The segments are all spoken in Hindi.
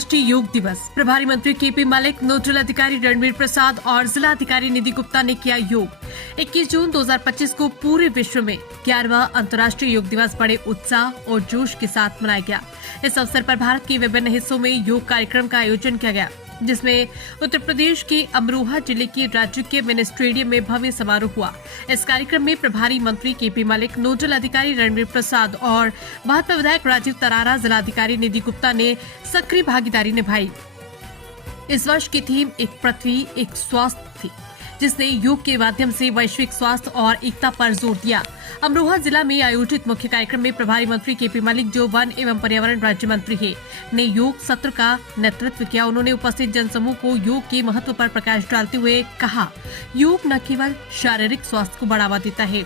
अंतर्राष्ट्रीय योग दिवस। प्रभारी मंत्री केपी मलिक, नोडल अधिकारी रणवीर प्रसाद और जिला अधिकारी निधि गुप्ता ने किया योग। 21 जून 2025 को पूरे विश्व में 11वां अंतर्राष्ट्रीय योग दिवस बड़े उत्साह और जोश के साथ मनाया गया। इस अवसर पर भारत के विभिन्न हिस्सों में योग कार्यक्रम का आयोजन किया गया, जिसमें उत्तर प्रदेश के अमरोहा जिले के राज्य के मिनी स्टेडियम में भव्य समारोह हुआ। इस कार्यक्रम में प्रभारी मंत्री केपी मलिक, नोडल अधिकारी रणवीर प्रसाद और भाजपा विधायक राजीव तरारा, जिला अधिकारी निधि गुप्ता ने सक्रिय भागीदारी निभाई। इस वर्ष की थीम एक पृथ्वी एक स्वास्थ्य थी, जिसने योग के माध्यम से वैश्विक स्वास्थ्य और एकता पर जोर दिया। अमरोहा जिला में आयोजित मुख्य कार्यक्रम में प्रभारी मंत्री केपी मलिक, जो वन एवं पर्यावरण राज्य मंत्री है, ने योग सत्र का नेतृत्व किया। उन्होंने उपस्थित जनसमूह को योग के महत्व पर प्रकाश डालते हुए कहा, योग न केवल शारीरिक स्वास्थ्य को बढ़ावा देता है,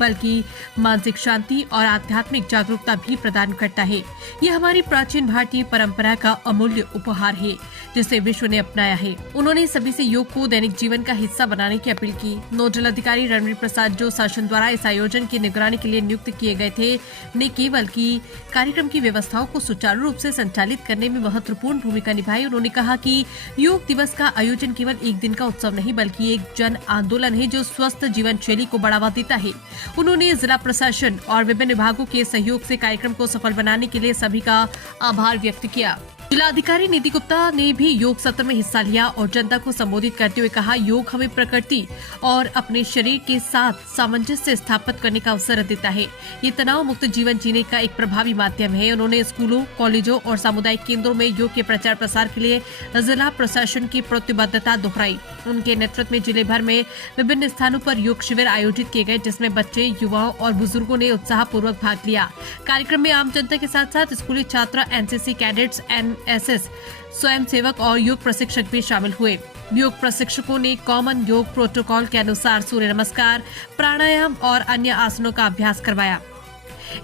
बल्कि मानसिक शांति और आध्यात्मिक जागरूकता भी प्रदान करता है। ये हमारी प्राचीन भारतीय परंपरा का अमूल्य उपहार है, जिसे विश्व ने अपनाया है। उन्होंने सभी से योग को दैनिक जीवन का हिस्सा बनाने की अपील की। नोडल अधिकारी रणवीर प्रसाद, जो शासन द्वारा इस आयोजन की निगरानी के लिए नियुक्त किए गए थे, ने केवल की कार्यक्रम की व्यवस्थाओं को सुचारू रूप से संचालित करने में महत्वपूर्ण भूमिका निभाई। उन्होंने कहा कि योग दिवस का आयोजन केवल एक दिन का उत्सव नहीं, बल्कि एक जन आंदोलन है जो स्वस्थ जीवन शैली को बढ़ावा देता है। उन्होंने जिला प्रशासन और विभिन्न विभागों के सहयोग से कार्यक्रम को सफल बनाने के लिए सभी का आभार व्यक्त किया। जिलाधिकारी निधि गुप्ता ने भी योग सत्र में हिस्सा लिया और जनता को संबोधित करते हुए कहा, योग हमें प्रकृति और अपने शरीर के साथ सामंजस्य स्थापित करने का अवसर देता है। ये तनाव मुक्त जीवन जीने का एक प्रभावी माध्यम है। उन्होंने स्कूलों, कॉलेजों और सामुदायिक केंद्रों में योग के प्रचार प्रसार के लिए जिला प्रशासन की प्रतिबद्धता दोहराई। उनके नेतृत्व में जिले भर में विभिन्न स्थानों पर योग शिविर आयोजित किए गए, जिसमें बच्चे, युवाओं और बुजुर्गों ने उत्साहपूर्वक भाग लिया। कार्यक्रम में आम जनता के साथ साथ स्कूली छात्र, एनसीसी कैडेट्स, एनएसएस स्वयं सेवक और योग प्रशिक्षक भी शामिल हुए। योग प्रशिक्षकों ने कॉमन योग प्रोटोकॉल के अनुसार सूर्य नमस्कार, प्राणायाम और अन्य आसनों का अभ्यास करवाया।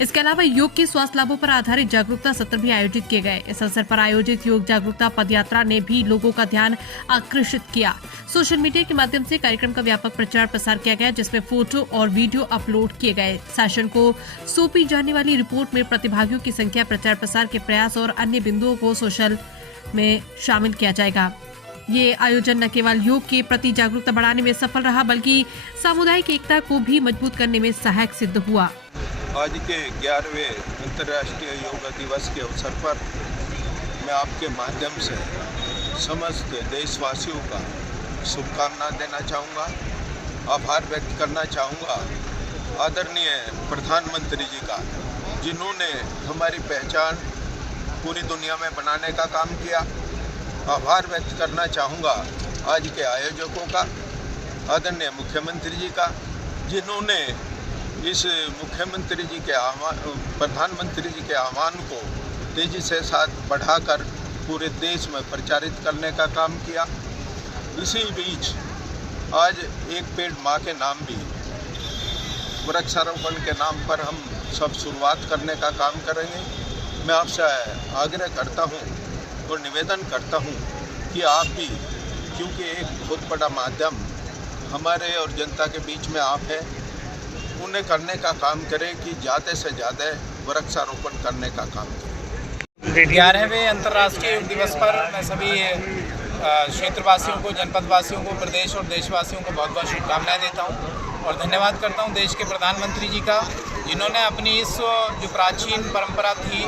इसके अलावा योग के स्वास्थ्य लाभों पर आधारित जागरूकता सत्र भी आयोजित किए गए। इस अवसर पर आयोजित योग जागरूकता पदयात्रा ने भी लोगों का ध्यान आकर्षित किया। सोशल मीडिया के माध्यम से कार्यक्रम का व्यापक प्रचार प्रसार किया गया, जिसमें फोटो और वीडियो अपलोड किए गए। शासन को सौंपी जाने वाली रिपोर्ट में प्रतिभागियों की संख्या, प्रचार प्रसार के प्रयास और अन्य बिंदुओं को सोशल में शामिल किया जाएगा। ये आयोजन न केवल योग के प्रति जागरूकता बढ़ाने में सफल रहा, बल्कि सामुदायिक एकता को भी मजबूत करने में सहायक सिद्ध हुआ। आज के 11वें अंतर्राष्ट्रीय योग दिवस के अवसर पर मैं आपके माध्यम से समस्त देशवासियों का शुभकामना देना चाहूँगा, आभार व्यक्त करना चाहूँगा आदरणीय प्रधानमंत्री जी का, जिन्होंने हमारी पहचान पूरी दुनिया में बनाने का काम किया। आभार व्यक्त करना चाहूँगा आज के आयोजकों का, आदरणीय मुख्यमंत्री जी का, जिन्होंने इस मुख्यमंत्री जी के प्रधानमंत्री जी के आह्वान को तेजी से साथ बढ़ाकर पूरे देश में प्रचारित करने का काम किया। इसी बीच आज एक पेड़ माँ के नाम भी वृक्षारोपण के नाम पर हम सब शुरुआत करने का काम करेंगे। मैं आपसे आग्रह करता हूँ और निवेदन करता हूँ कि आप भी, क्योंकि एक बहुत बड़ा माध्यम हमारे और जनता के बीच में आप है, उन्हें करने का काम करें कि ज़्यादा से ज़्यादा वृक्षारोपण करने का काम करें। 11वें अंतर्राष्ट्रीय योग दिवस पर मैं सभी क्षेत्रवासियों को, जनपदवासियों को, प्रदेश और देशवासियों को बहुत बहुत शुभकामनाएं देता हूं और धन्यवाद करता हूं देश के प्रधानमंत्री जी का, जिन्होंने अपनी इस जो प्राचीन परंपरा थी,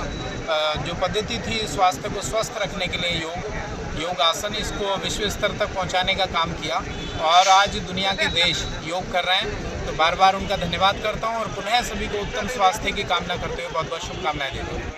जो पद्धति थी स्वास्थ्य को स्वस्थ रखने के लिए योग आसन, इसको विश्व स्तर तक पहुंचाने का काम किया और आज दुनिया के देश योग कर रहे हैं। तो बार बार उनका धन्यवाद करता हूं और पुनः सभी को उत्तम स्वास्थ्य की कामना करते हुए बहुत बहुत शुभकामनाएं देता हूं।